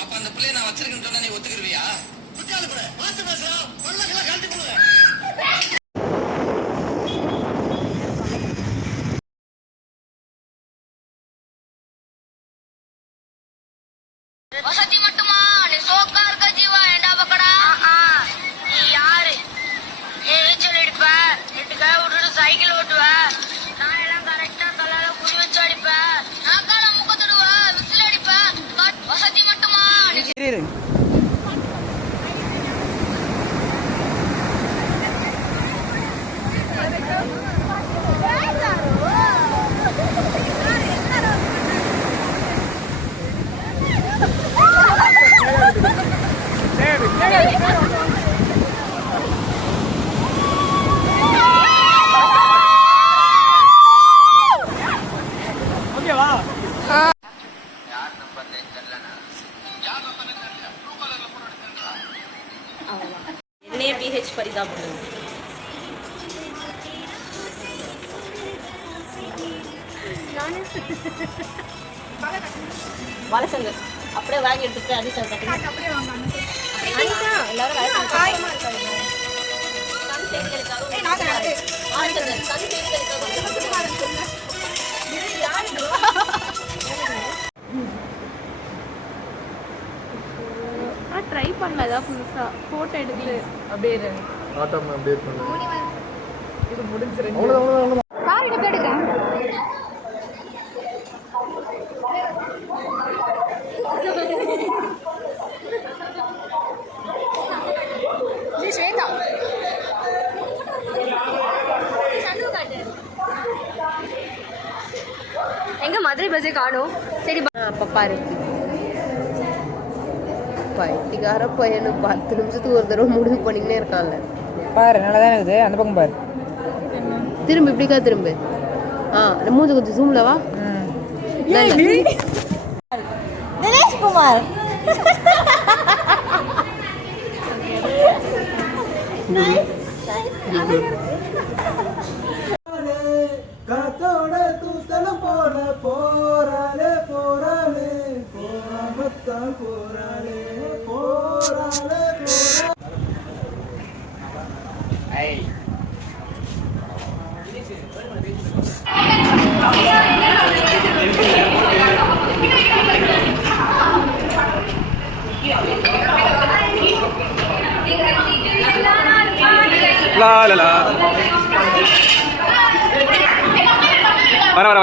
அப்ப அந்த பிள்ளைய நான் வச்சிருக்கேன்னு சொன்னா நீ ஒத்துக்கிருவியா? பார்த்து பேசலாம், பல்லக்கெல்லாம் கழட்டி போடுவேன். வசதி மட்டுமா? நீ சோக்கா இருக்க ஜீவா, ஏண்டா பக்கடா? நீ யாரு? நீ நீச்சல் அடிப்ப, 2 கை விட்டுட்டு சைக்கிள் ஓட்டுவ, நான் எல்லாம் கரெக்டா தலையில குறி வச்சு அடிப்பேன், நான் கால முக்க தடுவேன், விசில் அடிப்பேன். வசதி மட்டுமா? NABH பரிதாபம். பாலச்சந்தர் அப்படியே வாங்கி எடுத்துட்டு அனிஷா அப்படியே எல்லாரும் ட்ரை பண்ணல புதுசா போட்டோ எடுக்கல அப்படியே ஆட்டம் அப்படியே பண்ணு. இது முடிஞ்சிருச்சு. அவ்வளவுதான். கார் எடுக்க எடுக்கிறேன். நீ ஸ்வேதா எங்க மதுரை பஸ்ஸே காணோம். சரி அப்ப பாரு பைத்தியக்கார பையனு 10 நிமிஷத்துக்கு ஒரு தடவை முடிவு பண்ணிக்கினே இருக்கான்ல. பாரு நல்லா தானே இருக்குது, அந்த பக்கம் பாரு. திரும்ப இப்படிக்கா திரும்ப. நம்ம மூஞ்சி கொஞ்சம் ஜூம்ல வா. தினேஷ் குமார் காத்தோட தூத்தலம் போட போறாளே போறாளே போராமத்தான் போறாளே போறாளே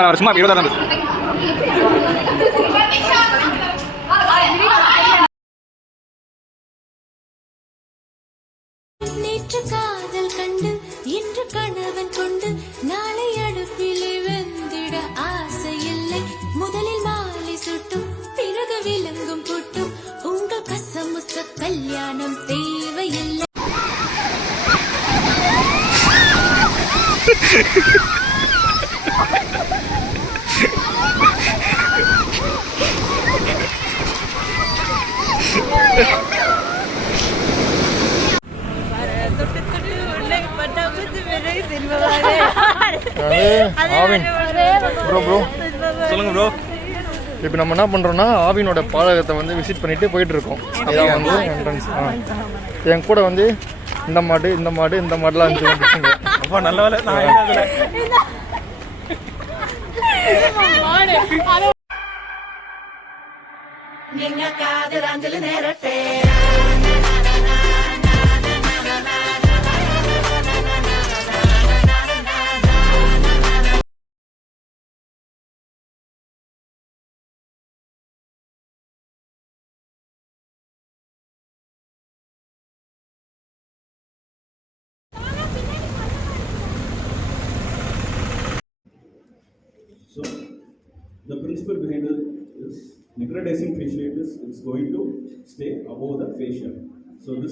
வர சும்மா 20 தான். நேற்று காதல் கண்டு இன்று கணவன் கொண்டு நாளை அடுப்பிலே வெந்திட ஆசை இல்லை. முதலில் மாலை சுட்டும் பிறகு விலங்கும் கூட்டும் உங்கள் கசமுச கல்யாணம் தேவையில்லை. சொல்லுங்க ப்ரோ. இப்போ நம்ம என்ன பண்ணுறோம்னா ஆவினோட பாலகத்தை வந்து விசிட் பண்ணிட்டு போயிட்டு இருக்கோம். இதான் வந்து என்ட்ரன்ஸ். என் கூட வந்து இந்த மாடுலாம் இருந்துச்சு. ரொம்ப நல்ல வேலை. So, the principle behind it is necrotizing fasciitis is going to stay above the fascia. So this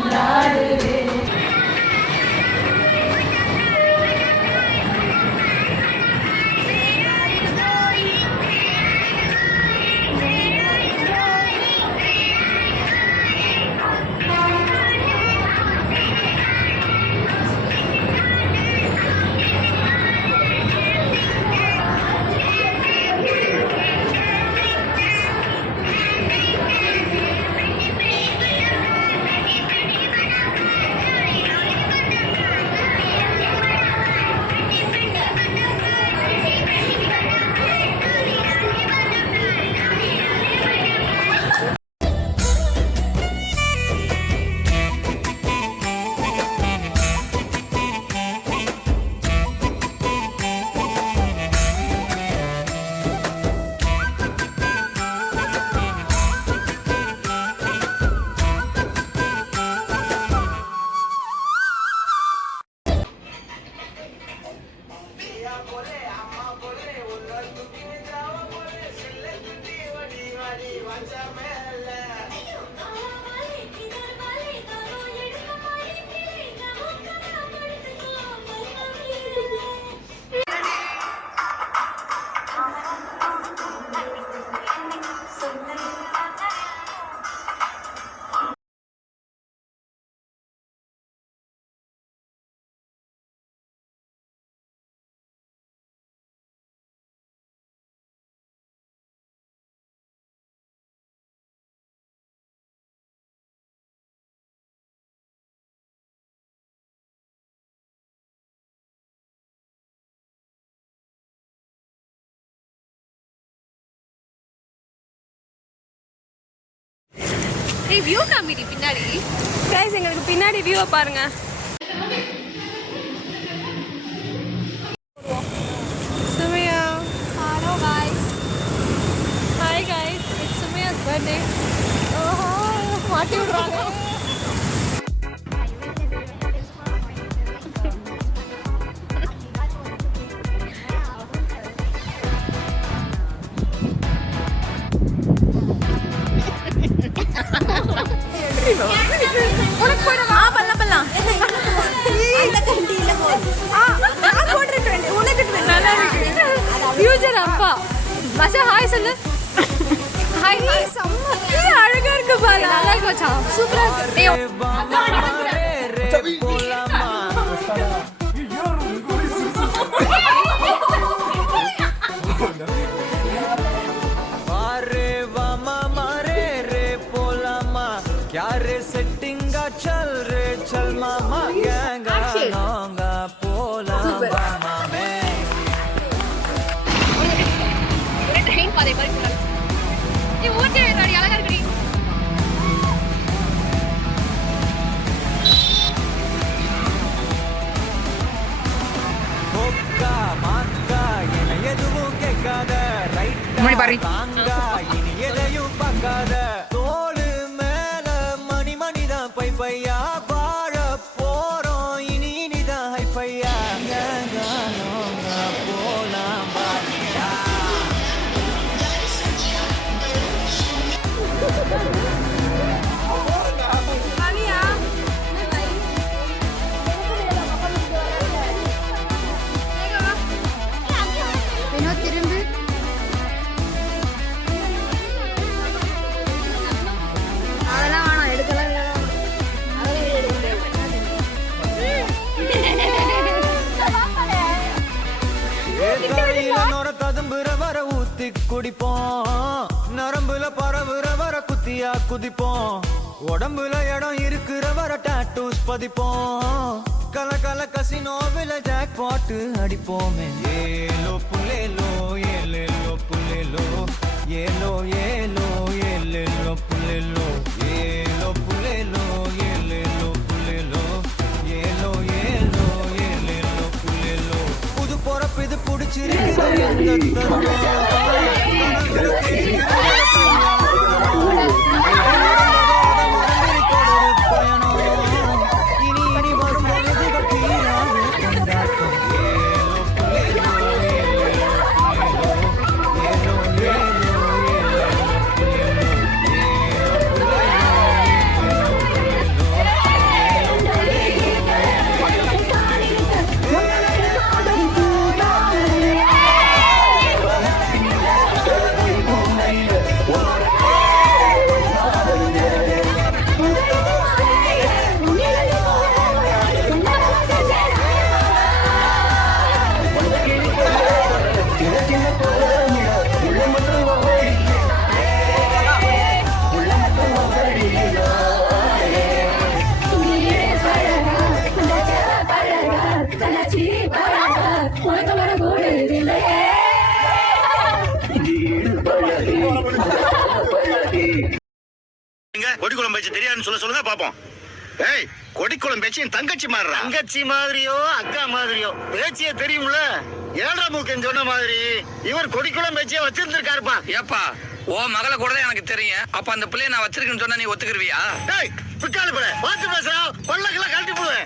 Nada ஏய் வியூ காமிடி பின்னாடி गाइस எங்களுக்கு பின்னாடி வியூவை பாருங்க Sumaiya hello guys hi guys it's Sumaiya's birthday ஓஹோ மாட்டி விடுறாங்க உனக்கு போடவா பண்ணலாம் அந்த கண்டில நான் போட்றேன் உனக்கு நல்லா இருக்கு ஃபியூச்சர் அப்பா மச்சா ஹாய் சொல்லு ஹாய் செம்ம அழகா இருக்கு பாரு நல்லா இருக்கு மச்சான் சூப்பரா செட்டிங்கா चल रे चल मामा गैंगा लौंगा पोला मामे ஒரு ட்ரெயின் பாதை மாதிரி போறாங்க நீ ஊட்டி ரெடி அழகா இருக்கு போக்கா மாக்கா என்ன எதுவும் கேட்காத ரைட் தாங்கா இனி எதையும் பார்க்காத தோளு மேல மணி மணிதான் பை பையா வாழ போறோம் இனி இனிதான் ஹை பையா போலாம் பாடியா வினோத் திரும்பு அதெல்லாம் வேணாம் எடுக்கலாம் ததும்புற வர ஊத்தி குடிப்போம் நரம்புல பரவுற வர குத்தியா குதிப்போம் உடம்புல இடம் இருக்கிற வர டாட்டூஸ் பதிப்போம் கல கல கசினோவில ஜாக் பாட்டு அடிப்போமே ஏலோ புலேலோ ஏலேலோ புலேலோ ஏலோ ஏலோ ஏலேலோ புலேலோ ஏலோ புலேலோ ஏலேலோ புலேலோ ஏலோ ஏலோ ஏலேலோ புலேலோ புது பொறப்பு இது புடிச்சிருக்கு கொடிக்குளம் பேச்சு தெரியாதுன்னு சொல்லுங்க பாப்போம். ஏய் கொடிக்குளம் பேச்சு என் தங்கச்சி மாதிரி தங்கச்சி மாதிரியோ அக்கா மாதிரியோ பேச்சியே தெரியும்ல. ஏழாம் மூக்கன் சொன்ன மாதிரி இவர் கொடிக்குளம் பேச்சியே வச்சிருந்திருக்காருப்பா. ஏப்பா ஓ மகளை கூட எனக்கு தெரியும். அப்ப அந்த பிள்ளைய நான் வச்சிருக்கேன்னு சொன்னா நீ ஒத்துக்கிருவியா? பிக்காலு பார்த்து பேசுறான். பல்லக்கெல்லாம் கழட்டி போடுவேன்.